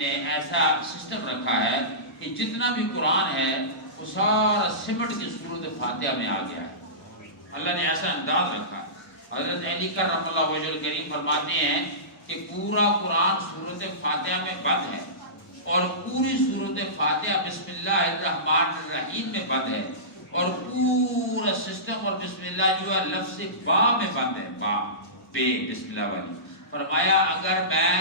نے ایسا سسٹم رکھا ہے کہ جتنا بھی قرآن ہے وہ سارا سمٹ کے سورۃ فاتحہ میں آ گیا ہے. اللہ نے ایسا انداز رکھا ہے. حضرت علی کرم اللہ وجہ الکریم فرماتے ہیں کہ پورا قرآن سورۃ فاتحہ میں بند ہے اور پوری سورۃ فاتحہ بسم اللہ الرحمن الرحیم میں بند ہے اور پورا سسٹم اور بسم اللہ جو ہے لفظ با میں بند ہے. با بے بسم اللہ والی. فرمایا اگر میں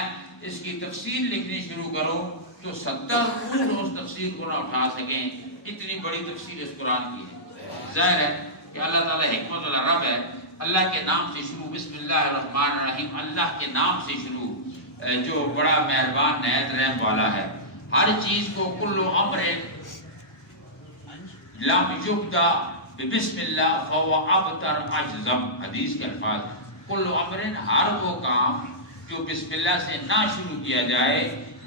اس کی تفسیر لکھنی شروع کروں تو 70 روز تفسیر کو نہ اٹھا سکیں. اتنی بڑی تفسیر اس قرآن کی ہے. ظاہر ہے کہ اللہ تعالیٰ حکمت والا رب ہے. اللہ کے نام سے شروع, بسم اللہ الرحمن الرحیم, اللہ کے نام سے شروع جو بڑا مہربان نہایت رحم والا ہے. ہر چیز کو کل امر لم یبدا بسم اللہ فهو ابتر اجزم, حدیث کے الفاظ. کل امر, ہر وہ کام جو بسم اللہ سے نہ شروع کیا جائے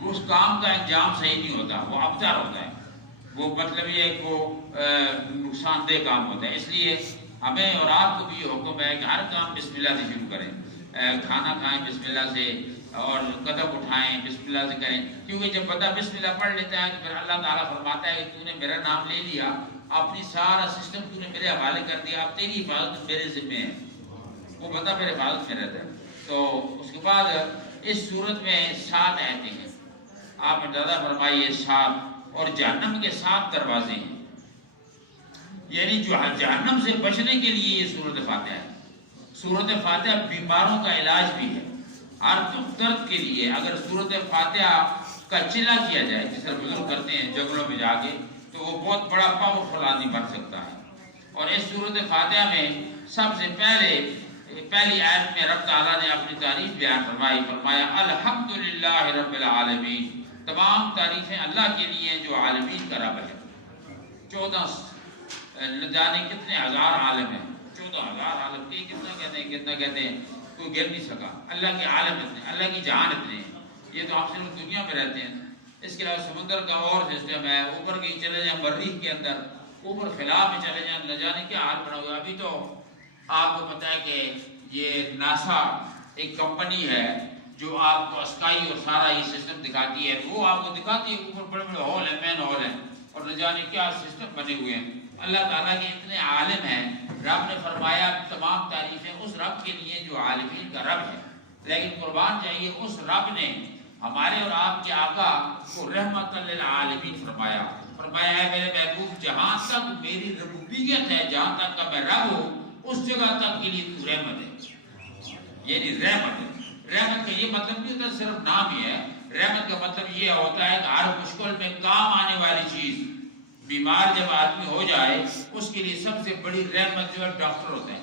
اس کام کا انجام صحیح نہیں ہوتا, وہ ابتر ہوتا ہے. وہ مطلب یہ ہے کہ وہ نقصان دہ کام ہوتا ہے. اس لیے ہمیں اور آپ کو بھی یہ حکم ہے کہ ہر کام بسم اللہ سے شروع کریں. کھانا کھائیں بسم اللہ سے اور قدم اٹھائیں بسم اللہ سے کریں, کیونکہ جب بندہ بسم اللہ پڑھ لیتا ہے تو پھر اللہ تعالیٰ فرماتا ہے کہ تو نے میرا نام لے لیا, اپنی سارا سسٹم تو نے میرے حوالے کر دیا, اب تیری حفاظت میرے ذمہ ہے. وہ بندہ میرے حفاظت میں رہتا ہے. تو اس کے بعد اس صورت میں 7 آیتیں ہیں. آپ اندازہ فرمائیے 7, اور جہنم کے 7 دروازے ہیں. یعنی جو جہنم سے بچنے کے لیے یہ سورۃ فاتحہ ہے. سورۃ فاتحہ بیماروں کا علاج بھی ہے. ہر دکھ درد کے لیے اگر سورۃ فاتحہ کا چلا کیا جائے, جس طرح بزرگ کرتے ہیں جنگلوں میں جا کے, تو وہ بہت بڑا پاورفل آدمی بن سکتا ہے. اور اس سورۃ فاتحہ میں سب سے پہلی آیت میں رب تعالیٰ نے اپنی تعریف بیان فرمائی. فرمایا الحمدللہ رب العالمین, تمام تعریفیں اللہ کے لیے جو عالمین کا رب ہے. 14 نہ جانے کتنے ہزار عالم ہیں, 14,000 عالم کے کتنا کہتے ہیں کوئی گر نہیں سکا. اللہ کے عالم اتنے, اللہ کی جہان اتنے ہیں. یہ تو آپ صرف دنیا میں رہتے ہیں. اس کے علاوہ سمندر کا اور سسٹم ہے, اوپر کہیں چلے جائیں مریخ کے اندر, اوپر خلا میں چلے جائیں, نہ جانے کیا حال بنا ہوا. ابھی تو آپ کو پتہ ہے کہ یہ ناسا ایک کمپنی ہے جو آپ کو اسکائی اور سارا یہ سسٹم دکھاتی ہے. وہ آپ کو دکھاتی ہے اوپر بڑے بڑے ہال ہیں, مین ہال ہیں, اور نہ جانے کیا سسٹم بنے ہوئے ہیں. اللہ تعالیٰ کے اتنے عالم ہیں. رب نے فرمایا تمام تعریفیں اس رب کے لیے جو عالمین کا رب ہے. لیکن قربان چاہیے اس رب نے ہمارے اور آپ کے آقا کو رحمت للعالمین فرمایا. فرمایا ہے میرے محبوب جہاں تک میری ربوبیت ہے, جہاں تک کا میں رب ہوں, اس جگہ تک کے لیے تو رحمت ہے. یعنی رحمت ہے. رحمت کا یہ مطلب نہیں ہوتا صرف نام ہی ہے. رحمت کا مطلب یہ ہوتا ہے کہ ہر مشکل میں کام آنے والی چیز. بیمار جب آدمی ہو جائے اس کے لیے سب سے بڑی رحمت جو ہے ڈاکٹر ہوتا ہے,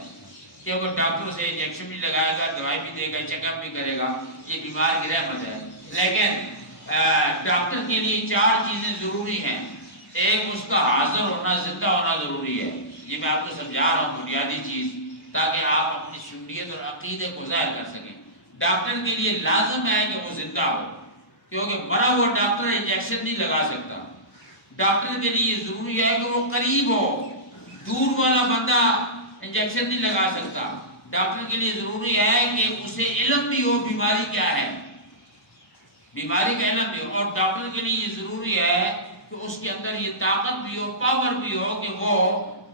کہ وہ ڈاکٹر سے انجیکشن بھی لگائے گا, دوائی بھی دے گا, چیک اپ بھی کرے گا. یہ بیمار کی رحمت ہے. لیکن ڈاکٹر کے لیے 4 چیزیں ضروری ہیں. ایک اس کا حاضر ہونا, زندہ ہونا ضروری ہے. یہ میں آپ کو سمجھا رہا ہوں بنیادی چیز, تاکہ آپ اپنی سنیت اور عقیدے کو ظاہر کر سکیں. ڈاکٹر کے لیے لازم ہے کہ وہ زندہ ہو, کیونکہ مرا ہوا ڈاکٹر انجیکشن نہیں لگا سکتا. ڈاکٹر کے لیے ضروری ہے کہ وہ قریب ہو, دور والا بندہ انجیکشن نہیں لگا سکتا. ڈاکٹر کے لیے ضروری ہے کہ اسے علم بھی ہو بیماری کیا ہے, بیماری کا علم بھی ہو. اور ڈاکٹر کے لیے یہ ضروری ہے کہ اس کے اندر یہ طاقت بھی ہو, پاور بھی ہو کہ وہ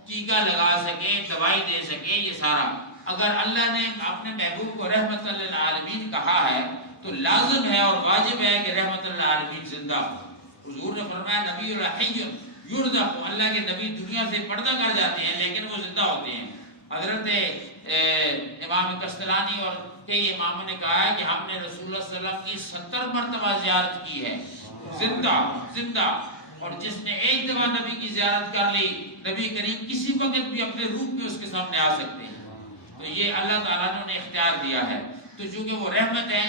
ٹیکا لگا سکے, دوائی دے سکے. یہ سارا اگر اللہ نے اپنے محبوب کو رحمت للعالمین کہا ہے تو لازم ہے اور واجب ہے کہ رحمت للعالمین زندہ ہو. حضور نے فرمایا نبی الحی یرزق, اللہ کے نبی دنیا سے پردہ کر جاتے ہیں لیکن وہ زندہ ہوتے ہیں. حضرت امام کستلانی اور کئی اماموں نے کہا ہے کہ ہم نے رسول اللہ صلی اللہ علیہ وسلم کی 70 مرتبہ زیارت کی ہے, زندہ. اور جس نے ایک دفعہ نبی کی زیارت کر لی, نبی کریم کسی وقت بھی اپنے روپ میں اس کے سامنے آ سکتے ہیں. تو یہ اللہ تعالیٰ نے انہیں اختیار دیا ہے. تو چونکہ وہ رحمت ہے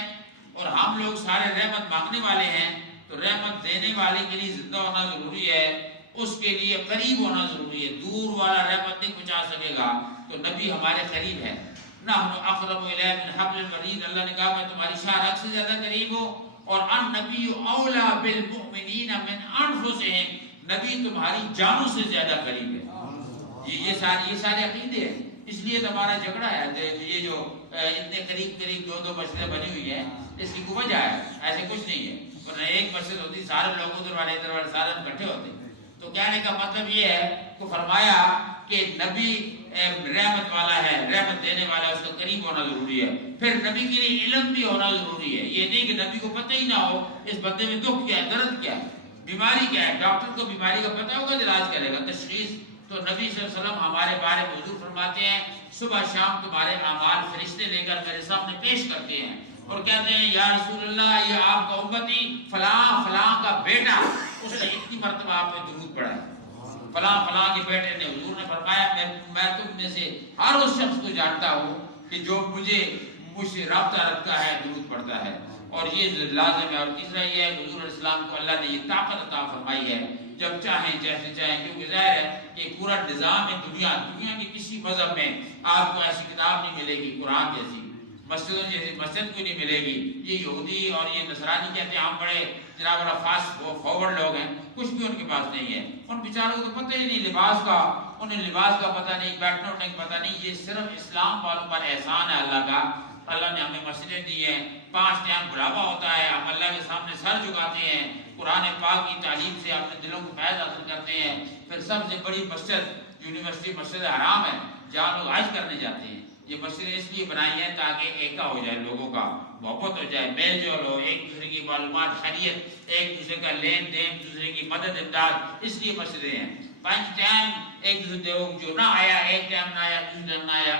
اور ہم لوگ سارے رحمت مانگنے والے ہیں, تو رحمت دینے والے کے لیے زندہ ہونا ضروری ہے, اس کے لیے قریب ہونا ضروری ہے. دور والا رحمت نہیں پہنچا سکے گا. تو نبی ہمارے قریب ہے. نحن اقرب الیہ من حبل الورید, اللہ نے کہا میں تمہاری شاہ رگ سے زیادہ قریب ہوں. اور النبی اولیٰ بالمؤمنین من انفسہم, نبی تمہاری جانوں سے زیادہ قریب ہے. یہ سارے عقیدے ہیں. اس لیے تو ہمارا جھگڑا ہے. یہ جو اتنے قریب قریب 2 مسجدیں بنی ہوئی ہیں، اس کی کوئی وجہ ہے؟ ایسے کچھ نہیں ہے، ورنہ ایک مسجد ہوتی سارے لوگ ادھر والے سارے اکٹھے ہوتے۔ تو کہنے کا مطلب یہ ہے کہ فرمایا کہ نبی رحمت والا ہے، رحمت دینے والا ہے، اس کا قریب ہونا ضروری ہے۔ پھر نبی کے لیے علم بھی ہونا ضروری ہے، یہ نہیں کہ نبی کو پتہ ہی نہ ہو اس بندے میں دکھ کیا ہے، درد کیا ہے، بیماری کیا ہے۔ ڈاکٹر کو بیماری کا پتہ ہوگا، علاج کرے گا، تشخیص۔ تو نبی صلی اللہ علیہ وسلم ہمارے بارے میں حضور فرماتے ہیں صبح شام تمہارے اعمال فرشتے لے کر میرے سامنے پیش کرتے ہیں اور کہتے ہیں یا رسول اللہ، یہ آپ کا امتی فلاں فلاں کا بیٹا، اس نے اتنی مرتبہ آپ پہ درود پڑھا ہے، فلاں فلاں کے بیٹے نے۔ حضور نے فرمایا میں تم میں سے ہر اس شخص کو جانتا ہوں کہ جو مجھ سے رابطہ رکھتا ہے، درود پڑھتا ہے، اور یہ لازم ہے۔ اور تیسرا یہ ہے حضور علیہ السلام کو اللہ نے یہ طاقت عطا فرمائی ہے، جب چاہیں جیسے چاہیں، کیونکہ ظاہر ہے کہ پورا نظام ہے دنیا کے کسی مذہب میں آپ کو ایسی کتاب نہیں ملے گی قرآن جیسی، مسجدوں جیسی مسجد کو نہیں ملے گی۔ یہ یہودی اور یہ نصرانی کہتے ہیں ہم بڑے جناب والا فاسٹ فارورڈ لوگ ہیں، کچھ بھی ان کے پاس نہیں ہے۔ ان بیچاروں کو تو پتہ ہی نہیں لباس کا، انہیں لباس کا پتہ نہیں، بیٹھنے اٹھنے کا پتہ نہیں۔ یہ صرف اسلام والوں پر احسان ہے اللہ کا۔ اللہ نے ہمیں مسجدیں دی ہیں، 5 ٹائم بڑھاوا ہوتا ہے، ہم اللہ کے سامنے سر جھکاتے ہیں، قرآن پاک کی تعلیم سے اپنے دلوں کو فیض حاصل کرتے ہیں۔ پھر سب سے بڑی مسجد یونیورسٹی مسجد حرام ہے، جہاں لوگ حج کرنے جاتے ہیں۔ یہ مسجد اس لیے بنائی ہے تاکہ ایکا ہو جائے، لوگوں کا محبت ہو جائے، میل جول ہو، ایک دوسرے کی معلومات، خیریت، ایک دوسرے کا لین دین، دوسرے کی مدد امداد، اس لیے مسجدیں ہیں۔ 5 ٹائم ایک دوسرے جو نہ آیا، ایک ٹائم نہ آیا، دوسرے ٹائم نہ آیا،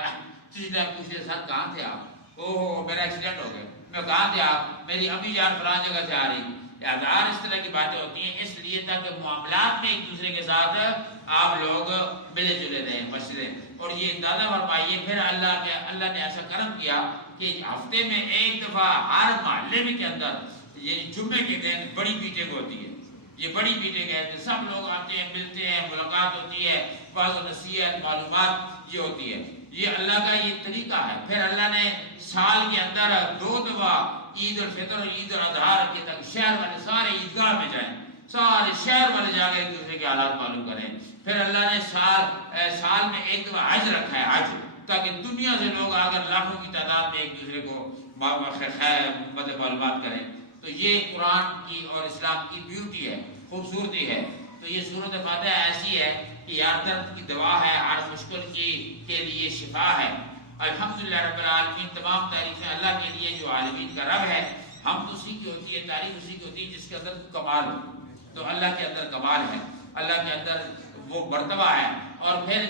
تیسرے ٹائم پوچھتے سر کہاں تھے آپ؟ اوہ میرا ایکسیڈنٹ ہو گیا۔ میں کہاں تھے آپ؟ میری امی جان فلاں جگہ سے آ رہی۔ ہزار اس طرح کی باتیں ہوتی ہیں، اس لیے تاکہ معاملات میں ایک دوسرے کے ساتھ آپ لوگ ملے جلے رہے مسجدیں۔ اور یہ اندازہ فرمائیے پھر اللہ نے ایسا کرم کیا کہ ہفتے میں ایک دفعہ ہر محلے میں کے اندر یہ جمعے کے دن بڑی میٹنگ ہوتی ہے۔ یہ بڑی میٹنگ ہے، سب لوگ آتے ہیں، ملتے ہیں، ملاقات ہوتی ہے، بعض نصیحت معلومات یہ ہوتی ہے۔ یہ اللہ کا یہ طریقہ ہے۔ پھر اللہ نے سال کے اندر 2 دفعہ عید الفطر اور عید الاضحیٰ رکھے تک شہر والے سارے عیدگاہ میں جائیں، سارے شہر والے جا کے ایک دوسرے کے حالات معلوم کریں۔ پھر اللہ نے سال میں ایک دفعہ حج رکھا ہے، حج، تاکہ دنیا سے لوگ اگر لاکھوں کی تعداد میں ایک دوسرے کو خیر معلومات کریں۔ تو یہ قرآن کی اور اسلام کی بیوٹی ہے، خوبصورتی ہے۔ تو یہ سورۃ فاتحہ ایسی ہے کہ یار درد کی دوا ہے، ہر مشکل کے لیے شفا ہے۔ الحمدللہ رب العالمین، تمام تعریفیں اللہ کے لیے جو عالمین کا رب ہے۔ ہم تو اسی کی ہوتی ہے، تعریف اسی کی ہوتی ہے جس کے اندر کمال ہو۔ تو اللہ کے اندر کمال ہے، اللہ کے اندر وہ مرتبہ ہے۔ اور پھر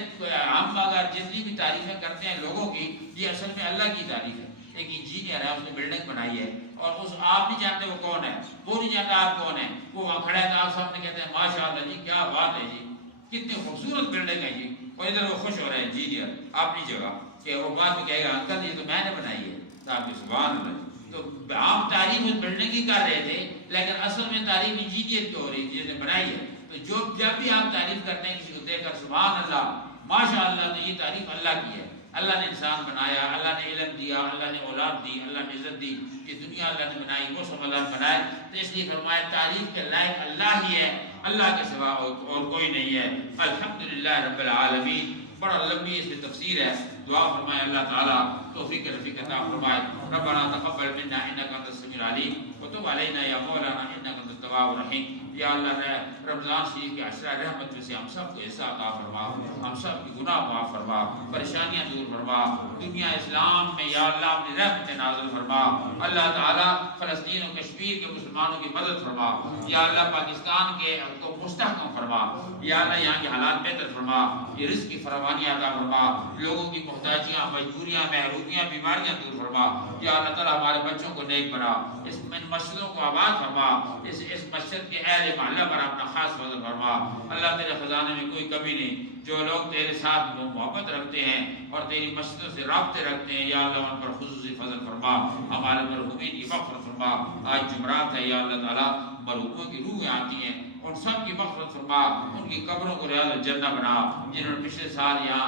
ہم اگر جتنی بھی تعریفیں کرتے ہیں لوگوں کی، یہ اصل میں اللہ کی تعریف ہے۔ ایک انجینئر ہے، اس نے بلڈنگ بنائی ہے، اور آپ نہیں جانتے وہ کون ہے، وہ نہیں جانتا آپ کون ہے، وہ وہاں کھڑا ہے تو آپ سامنے کہتے ہیں ماشاءاللہ جی کیا بات ہے جی، کتنی خوبصورت بلڈنگ ہے جی، اور ادھر وہ خوش ہو رہے ہیں انجینئر اپنی جگہ، کہ وہ بعد میں کہے گا انکل یہ تو میں نے بنائی ہے، تو آپ کی سبحان اللہ۔ تو آپ تعریف اس بلڈنگ کی کر رہے تھے، لیکن اصل میں تعریف انجینئر کی ہو رہی تھی جس نے بنائی ہے۔ تو جب بھی آپ تعریف کرتے ہیں کسی کو دیکھ کر سبحان اللہ ماشاءاللہ، تو یہ تعریف اللہ کی ہے۔ اللہ نے انسان بنایا، اللہ نے علم دیا، اللہ نے اولاد دی، اللہ نے عزت دی، یہ دنیا اللہ نے بنائی، وہ سب اللہ نے بنائے۔ تو اس لیے فرمایا تعریف کے لائق اللہ ہی ہے، اللہ کے سوا اور کوئی نہیں ہے۔ الحمدللہ رب العالمین۔ بڑا لمبی اس میں تفسیر ہے، دعا فرمائے اللہ تعالیٰ توفیق رفیق عطا فرمائے۔ ربنا تقبل منا انک انت السمیع العلیم وتب علینا یا مولانا انک انت التواب الرحیم۔ یا اللہ رمضان شریف کے عشرہ رحمت میں سے ہم سب کو حصہ عطا فرما، ہم سب کی گناہ معاف فرما، پریشانیاں دور فرما، دنیا اسلام میں یا اللہ اپنی رحمت نازل فرما۔ اللہ تعالیٰ فلسطین و کشمیر کے مسلمانوں کی مدد فرما، یا اللہ پاکستان کے کو مستحکم فرما، یا اللہ یہاں کے حالات بہتر فرما، یہ رزق کی فراوانی عطا فرما، لوگوں کی محتاجیاں، مجبوریاں، محرومیاں، بیماریاں دور فرما۔ یا اللہ تعالیٰ ہمارے بچوں کو نیک بنا، اس مسجدوں کو آباد فرما، اس مسجد کے اہل محلہ پر اپنا خاص فضل فرما۔ اللہ تیرے خزانے میں کوئی کمی نہیں، جو لوگ تیرے ساتھ محبت رکھتے ہیں اور تیری مسجدوں سے رابطے رکھتے ہیں، یا اللہ ان پر خصوصی فضل فرما، ہمارے مرحومین کی مغفرت فرما۔ آج جمعرات ہے، یا اللہ تعالیٰ مرحوموں کی روحیں آتی ہیں، ان سب کی مغفرت فرما، ان کی قبروں کو ریاض الجنہ بنا، جنہوں نے پچھلے سال یہاں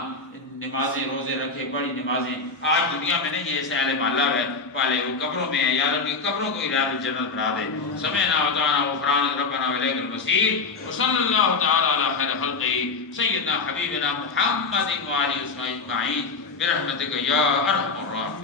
نمازیں روزے رکھے، بڑی نمازیں، آج دنیا میں نہیں ہے، اس اہل محلہ ہے والے وہ قبروں میں ہیں، یا اللہ ان کی قبروں کو ریاض الجنت بنا دے۔ سمعنا وطعنا غفرانک ربنا والیک المصیر، وصلی اللہ تعالی علی خیر خلقہ سیدنا حبیبنا محمد وآلہ وصحبہ اجمعین برحمتک یا ارحم الراحمین۔